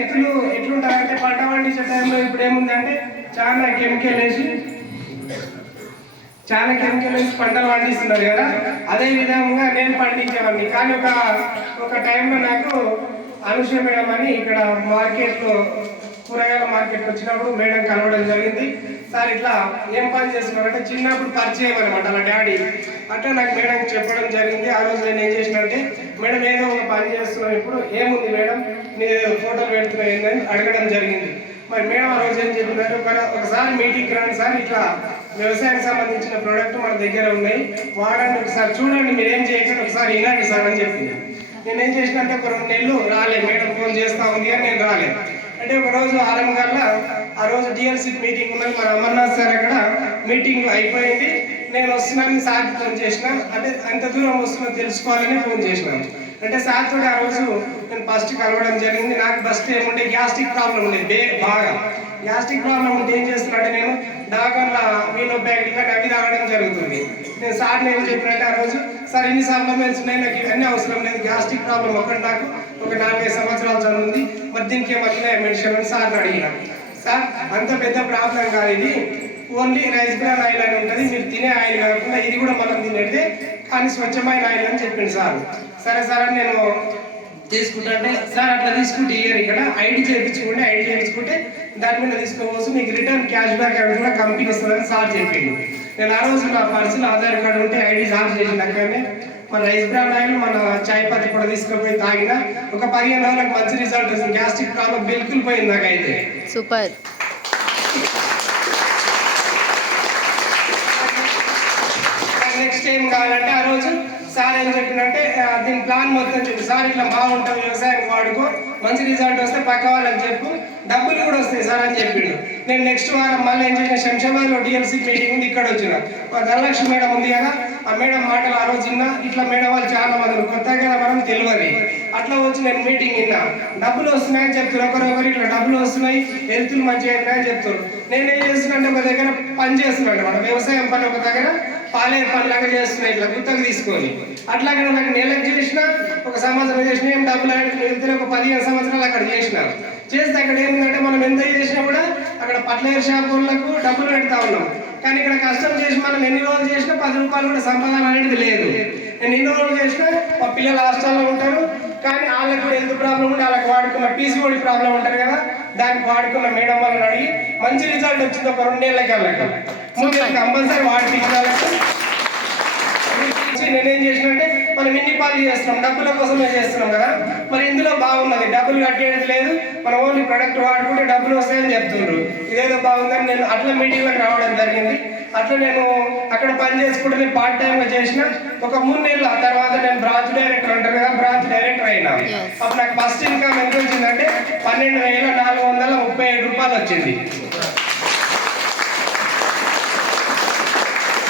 రైతులు ఎట్లుంటారంటే పంట పండించే టైంలో ఇప్పుడు ఏముందంటే చాలా కెమికల్ వేసి పంటలు పండిస్తున్నారు కదా. అదే విధంగా నేను పండించేవాడిని. కానీ ఒక టైంలో నాకు అనుష మేడం అని ఇక్కడ మార్కెట్లో కూరగాయల మార్కెట్కి వచ్చినప్పుడు మేడం కలవడం జరిగింది. సార్ ఇట్లా ఏం పని చేస్తున్నారంటే చిన్నప్పుడు పరిచయం అనమాట అలా డాడీ. అట్లా నాకు మేడం చెప్పడం జరిగింది. ఆ రోజు నేను ఏం చేసినంటే మేడం ఏదో ఒక పని చేస్తున్నాను, ఇప్పుడు ఏముంది మేడం నేను ఫోటోలు పెడుతున్నాను ఏంటని అడగడం జరిగింది. మరి మేడం ఆ రోజు ఏం చెప్పిందంటే ఒకసారి మీటింగ్కి రండి సార్, ఇట్లా వ్యవసాయానికి సంబంధించిన ప్రోడక్ట్ మన దగ్గర ఉన్నాయి, వాడండి, ఒకసారి చూడండి, మీరు ఏం చేయకండి, ఒకసారి వినండి సార్ అని చెప్పింది. నేనేం చేసినంటే ఒక 2 నెలలు రాలేదు. మేడం ఫోన్ చేస్తా ఉంది కానీ నేను రాలేదు. అంటే ఒక రోజు 6 గంటల ఆ రోజు డిఎల్సీ మీటింగ్ ఉన్నది. మన అమర్నాథ్ సార్ అక్కడ మీటింగ్ అయిపోయింది. నేను వస్తున్నాను సార్ ఫోన్ చేసిన, అంటే అంత దూరం వస్తున్నా తెలుసుకోవాలని ఫోన్ చేసినాను. అంటే సార్ తోటి ఆ రోజు నేను ఫస్ట్ కలవడం జరిగింది. నాకు ఫస్ట్ ఏముంటే గ్యాస్ట్రిక్ ప్రాబ్లం ఉండేది బాగా. గ్యాస్ట్రిక్ ప్రాబ్లం ఉంటే ఏం చేస్తున్నానంటే నేను డాగర్ల వీలో ప్యాకెట్ కానీ అవి తాగడం జరుగుతుంది. నేను సార్ని ఏం చెప్పినట్టే ఆ రోజు, సార్ ఇన్ని సప్లిమెంట్స్ ఉన్నాయి, నాకు ఇవన్నీ అవసరం లేదు, గ్యాస్ట్రిక్ ప్రాబ్లం ఒకటి నాకు ఒక 4-5 సంవత్సరాల చదువుంది, మరి దీనికి ఏమన్నా మెడిసిన్ అని సార్ని అడిగిన. సార్ అంత పెద్ద ప్రాబ్లం కాదు, ఇది ఓన్లీ రైస్ బ్రాన్ ఆయిల్ అని ఉంటుంది, మీరు తినే ఆయిల్ కాకుండా ఇది కూడా మనం తినేది కానీ స్వచ్ఛమైన ఆయిల్ అని చెప్పింది సార్. సరే సార్ అని నేను తీసుకుంటే సార్ అట్లా తీసుకుంటే ఇయర్ ఇక్కడ ఐడి చేయించుకుంటే దాని మీద తీసుకోవచ్చు, మీకు రిటర్న్ క్యాష్ బ్యాక్ అవి కూడా కంపెనీ ఇస్తుందని సార్ చెప్పింది. నేను ఆ రోజు నా పర్సనల్ ఆధార్ కార్డు ఉంటే ఐడి సార్ చేసింది. అక్కడనే మన రైస్ బ్రాన్ ఆయిల్ మన చాయ్ పత్తి కూడా తీసుకుపోయి తాగిన ఒక 15 రోజులకు మంచి రిజల్ట్ వస్తుంది. గ్యాస్ట్రిక్ ప్రాబ్లం బిల్కుల్ పోయింది నాకైతే. సూపర్. నెక్స్ట్ ఏం కావాలంటే ఆ రోజు సార్ ఏం చెప్పినంటే దీని ప్లాన్ మొత్తం చెప్పి, సార్ ఇట్లా బాగుంటుంది వ్యవసాయం వాడుకో, మంచి రిజల్ట్ వస్తే పక్క వాళ్ళకి చెప్పు, డబ్బులు కూడా వస్తాయి సార్ అని చెప్పిండు. నేను నెక్స్ట్ వారం మళ్ళీ ఏం చేసిన, శంషాబాద్లో డిఎల్సీ మీటింగ్ ఉంది, ఇక్కడ వచ్చిన మా ధనలక్ష్మి మేడం ఉంది కదా, ఆ మేడం మాటలు ఆ రోజు విన్నా. ఇట్లా మేడం వాళ్ళు చాలా మంది కొత్తగా కదా మనం తెలియదు, అట్లా వచ్చి నేను మీటింగ్ విన్నా. డబ్బులు వస్తున్నాయని చెప్తారు ఒకరొకరు, ఇట్లా డబ్బులు వస్తున్నాయి, హెల్త్లు మంచిగా అవుతున్నాయని చెప్తారు. నేనేం చేస్తున్నా ఒక దగ్గర పని చేస్తున్నాను, మన వ్యవసాయం పని ఒక దగ్గర పాలేరు పనిలాగా చేస్తున్నాయి, ఇట్లా గుత్తకు తీసుకొని. అట్లాగే నాకు నెలకు చేసిన, ఒక సంవత్సరం చేసిన, ఏం డబ్బులు వెళ్తే ఒక 15 సంవత్సరాలు అక్కడ చేస్తే అక్కడ ఏమిందంటే మనం ఎంత చేసినా కూడా అక్కడ పట్లేరు షాప్ వాళ్ళకు డబ్బులు పెడతా ఉన్నాం. కానీ ఇక్కడ కష్టం చేసి మనం ఎన్ని రోజులు చేసినా 10 రూపాయలు కూడా సంపాదన అనేది లేదు. నేను ఎన్ని రోజులు చేసినా మా పిల్లలు హాస్టల్లో ఉంటారు, కానీ వాళ్ళకి కూడా హెల్త్ ప్రాబ్లం ఉంటే వాళ్ళకి వాడుకున్న పీసీఓడి ప్రాబ్లం ఉంటారు కదా, దానికి వాడుకున్న మేడం వాళ్ళని అడిగి మంచి రిజల్ట్ వచ్చింది. ఒక 2 నెలలకి వెళ్ళక ముందు కంపల్సరీ వాడిపించాలంటే నేనేం చేసినంటే మనం ఇన్ని పాలు చేస్తున్నాం, డబ్బుల కోసమే చేస్తున్నాం కదా, మరి ఇందులో బాగున్నది, డబ్బులు కట్టేది లేదు, మనం ఓన్లీ ప్రొడక్ట్ వాడుకుంటే డబ్బులు వస్తాయని చెప్తుండ్రు. ఇదేదో బాగుందని నేను అట్లా మీటింగ్లకు రావడం జరిగింది. అట్లా నేను అక్కడ పని చేసుకుంటే నేను పార్ట్ టైంగా చేసిన. ఒక 3 నెలల తర్వాత నేను బ్రాంచ్ డైరెక్టర్ అంటారు కదా, బ్రాంచ్ డైరెక్టర్ అయినా. అప్పుడు నాకు ఫస్ట్ ఇన్కమ్ ఎంత వచ్చిందంటే 12,437 రూపాయలు వచ్చింది.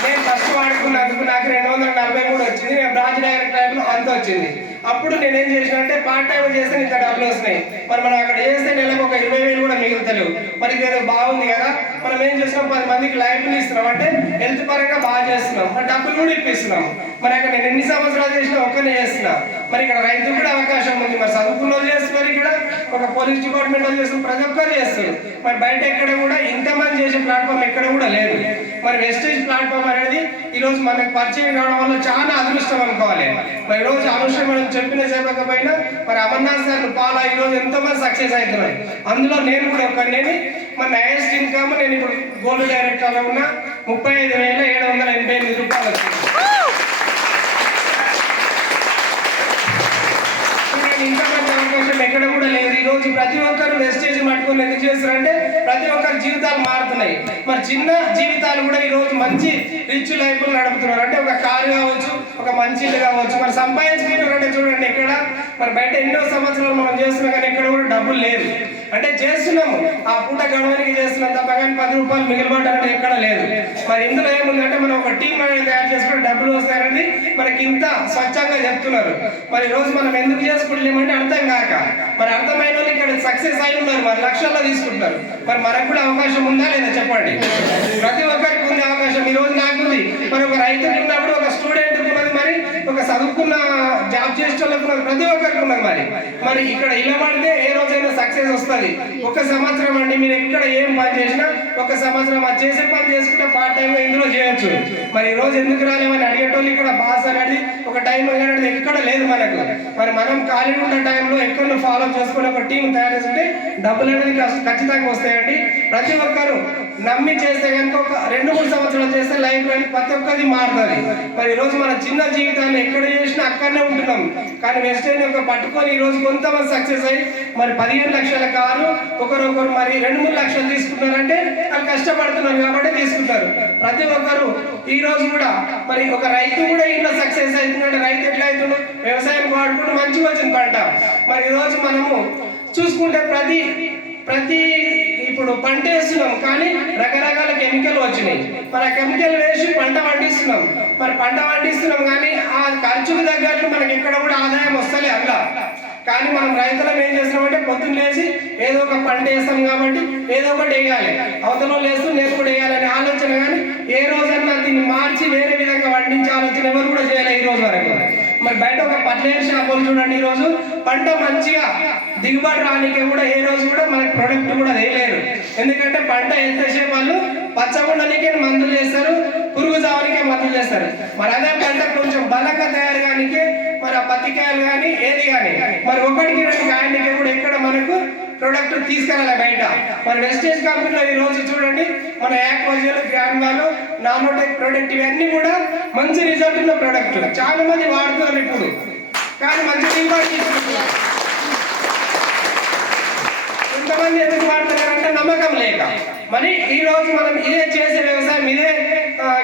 నేను ఫస్ట్ వాడుకున్నందుకు నాకు 243 వచ్చింది. నేను బ్రాంచ్ డైరెక్టర్ అంత వచ్చింది. అప్పుడు నేనేం చేసినంటే పార్ట్ టైం చేస్తే ఇంత డబ్బులు వస్తున్నాయి, మరి మనం అక్కడ చేస్తే నెలకు ఒక 20,000 కూడా మిగులుతలేవు. మరి ఇదేదో బాగుంది కదా, మనం ఏం చేస్తున్నాం 10 మందికి లైఫ్ని ఇస్తున్నాం, అంటే హెల్త్ పరంగా బాగా చేస్తున్నాం, మరి డబ్బులు కూడా ఇప్పిస్తున్నాం. మరి అక్కడ నేను ఎన్ని సంవత్సరాలు చేసినా ఒక్కనే చేస్తున్నా. మరి ఇక్కడ రైతు కూడా అవకాశం ఉంది, మరి చదువుకున్న వాళ్ళు చేస్తున్నారు, ఇక్కడ ఒక పోలీస్ డిపార్ట్మెంట్ వాళ్ళు చేస్తున్నారు, ప్రతి ఒక్కరు చేస్తారు. మరి బయట ఎక్కడ కూడా ఇంతమంది చేసే ప్లాట్ఫామ్ ఎక్కడ కూడా లేదు. మరి వెస్టేజ్ ప్లాట్ఫామ్ అనేది ఈరోజు మనకు పరిచయం కావడం వల్ల చాలా అదృష్టం అనుకోవాలి. మరి ఈరోజు అనవసరం మనం చెప్పిన చెప్పకపోయినా మరి అమర్నాథ్ సార్ పాలా ఈరోజు ఎంతోమంది సక్సెస్ అవుతున్నారు. అందులో నేను కూడా ఒకరిని. మన హైయెస్ట్ ఇన్కమ్ నేను ఇప్పుడు గోల్డ్ డైరెక్టర్లో ఉన్న 35,788 రూపాయలు వచ్చింది. ఇంత మంచి అవకాశం ఎక్కడ కూడా లేదు. ఈరోజు ప్రతి ఒక్కరు వెస్టేజ్ పట్టుకొని ఎందుకు చేస్తారంటే ప్రతి ఒక్కరి జీవితాలు మారుతున్నాయి. మరి చిన్న జీవితాలు కూడా ఈరోజు మంచి రిచ్ లైఫ్ నడుపుతున్నారు. అంటే ఒక కారు కావచ్చు, ఒక మంచి ఇల్లు కావచ్చు, మరి సంపాదించుకుంటారంటే చూడండి ఎక్కడ. మరి బయట ఎన్నో సంవత్సరాలు మనం చేస్తున్నాం కానీ ఎక్కడ కూడా డబ్బులు లేదు. అంటే చేస్తున్నాము, ఆ పూట గడవడానికి చేస్తున్నాం తప్ప కానీ 10 రూపాయలు మిగిలిపడ్డారంటే ఎక్కడ లేదు. మరి ఇందులో ఏముందంటే మనం ఒక టీం అనేది తయారు చేసుకుని డబ్బులు వస్తాయని మనకి ఇంత స్వచ్ఛంగా చెప్తున్నారు. మరి ఈరోజు మనం ఎందుకు చేసుకుంటలేమంటే అర్థం కాక. మరి అర్థమైన వాళ్ళు ఇక్కడ సక్సెస్ అయి ఉన్నారు, మరి లక్షల్లో తీసుకుంటున్నారు. మరి మనకు కూడా అవకాశం ఉందా లేదా చెప్పండి. ప్రతి ఒక్కరికి ఉంది అవకాశం. ఈ రోజు నాకు ఉంది, మరి ఒక రైతుకి ఉన్నప్పుడు, ఒక స్టూడెంట్ ఉన్నది, మరి ఒక చదువుకున్న జాబ్ చేసే వాళ్ళకు ప్రతి ఒక్కరికి ఉన్నది. మరి ఇక్కడ ఇలా పడితే ఏ రోజైనా సక్సెస్ సక్సెస్ వస్తుంది. ఒక సంవత్సరం అండి మీరు ఎక్కడ ఏం పని చేసినా ఒక సంవత్సరం అది చేసే పని చేసుకుంటే పార్ట్ టైం ఇందులో చేయొచ్చు. మరి ఈ రోజు ఎందుకు రాలేమని అడిగేటోళ్ళు ఇక్కడ బాస్ అనేది ఒక టైం అనేది ఎక్కడ లేదు మనకు. మరి మనం ఖాళీ ఉన్న టైంలో ఎక్కడ ఫాలో చేసుకుని ఒక టీం తయారు చేసుకుంటే డబ్బులు అనేది ఖచ్చితంగా వస్తాయండి. ప్రతి ఒక్కరు నమ్మి చేస్తే కనుక ఒక 2-3 సంవత్సరాలు చేస్తే లైఫ్ అనేది ప్రతి ఒక్కరిది మారుతుంది. మరి ఈరోజు మన చిన్న జీవితాన్ని ఎక్కడ చేసినా అక్కడనే ఉంటున్నాం. కానీ వెస్టైన్ యొక్క పట్టుకొని ఈరోజు కొంతమంది సక్సెస్ అయ్యి మరి 15 లక్షల కారు ఒకరొకరు మరి 2-3 లక్షలు తీసుకున్నారంటే వాళ్ళు కష్టపడుతున్నారు కాబట్టి తీసుకుంటారు. ప్రతి ఒక్కరు ఈ రోజు కూడా మరి ఒక రైతు కూడా ఇంట్లో సక్సెస్ అవుతుందంటే రైతు ఎట్లా అవుతున్నాడు, వ్యవసాయం వాడుకుంటూ మంచిగా వచ్చింది పంట. మరి ఈరోజు మనము చూసుకుంటే ప్రతి ఇప్పుడు పంట వేస్తున్నాం కానీ రకరకాల కెమికల్ వచ్చినాయి. మరి ఆ కెమికల్ వేసి పంట పండిస్తున్నాం. మరి పంట పండిస్తున్నాం కానీ ఆ ఖర్చుకు తగ్గట్టు మనకి ఎక్కడ కూడా ఆదాయం వస్తలే అట్లా. కానీ మనం రైతులం ఏం చేస్తున్నామంటే పొద్దున్న లేచి ఏదో ఒక పంట వేస్తాం కాబట్టి ఏదో ఒకటి వేయాలి, అవతల వేస్తూ నేను కూడా వేయాలనే ఆలోచన. కానీ ఏ రోజన్నా దీన్ని మార్చి వేరే విధంగా పండించే ఆలోచన ఎవరు కూడా చేయలేదు ఈ రోజు వరకు. మరి బయట ఒక పట్లేరు షాపులు చూడండి, ఈ రోజు పంట మంచిగా దిగుబడి రానికే కూడా ఏ రోజు కూడా మనకి ప్రొడక్ట్ కూడా వేయలేరు. ఎందుకంటే పంట ఎంతసేపు వాళ్ళు పచ్చగుండనికే మందులు వేస్తారు, పురుగు చావనికే మందులు వేస్తారు. మరి అదే పంట కొంచెం బలంగా తయారు కానికే మరి ఆ పత్తికాయలు కానీ ఏది కానీ మరి 1-2 కాయనికే కూడా ఎక్కడ మనకు ప్రొడక్ట్ తీసుకెళ్ళాలి బయట. మరి వెస్టేజ్ కంపెనీలో ఈ రోజు చూడండి మన యాక్వజల్, గ్రాన్వాలు, నానోటెక్ ప్రొడక్ట్ ఇవన్నీ కూడా మంచి రిజల్ట్ ఉన్న ప్రొడక్ట్. చాలా మంది వాడుతున్నారు ఇప్పుడు, కానీ మంచి దిగుబడి తీసుకుంటున్నారు. కొంతమంది ఎందుకు వాడుతున్నారంటే నమ్మకం లేక. మరి ఈ రోజు మనం ఇదే చేసే వ్యవసాయం ఇదే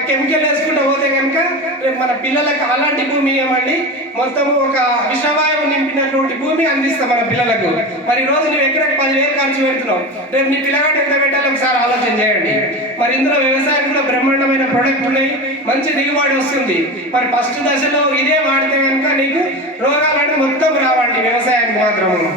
కెమికల్ వేసుకుంటూ పోతే కనుక రేపు మన పిల్లలకు అలాంటి భూమి ఏమండి మొత్తం ఒక విషవాయువు నింపినటువంటి భూమి అందిస్తాం మన పిల్లలకు. మరి ఈ రోజు నువ్వు ఎకరకు 10,000 ఖర్చు పెడుతున్నావు, రేపు నీ పిల్లగాడు ఎంత పెట్టాలో ఒకసారి ఆలోచన చేయండి. మరి ఇందులో వ్యవసాయం కూడా బ్రహ్మాండమైన ప్రొడక్ట్ ఉన్నాయి, మంచి దిగుబడి వస్తుంది. మరి ఫస్ట్ దశలో ఇదే వాడితే కనుక నీకు రోగాలన్నీ మొత్తం రావండి వ్యవసాయానికి మాత్రము.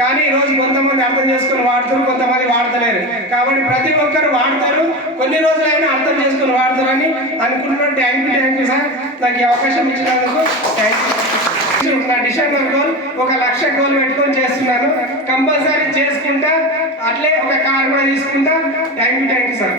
కానీ ఈ రోజు కొంతమంది అర్థం చేసుకుని వాడుతారు, కొంతమంది వాడతలేరు. కాబట్టి ప్రతి ఒక్కరు వాడతారు, కొన్ని రోజులైనా అర్థం చేసుకుని వాడతారని అనుకుంటున్నాను. థ్యాంక్ యూ సార్, నాకు ఈ అవకాశం ఇచ్చినందుకు థ్యాంక్ యూ. నా డిసెంబర్ గోల్ 1 లక్ష గోల్ పెట్టుకొని చేస్తున్నాను. కంపల్సరీ చేసుకుంటా, అట్లే ఒక కార్ కూడా తీసుకుంటా. Thank you sir.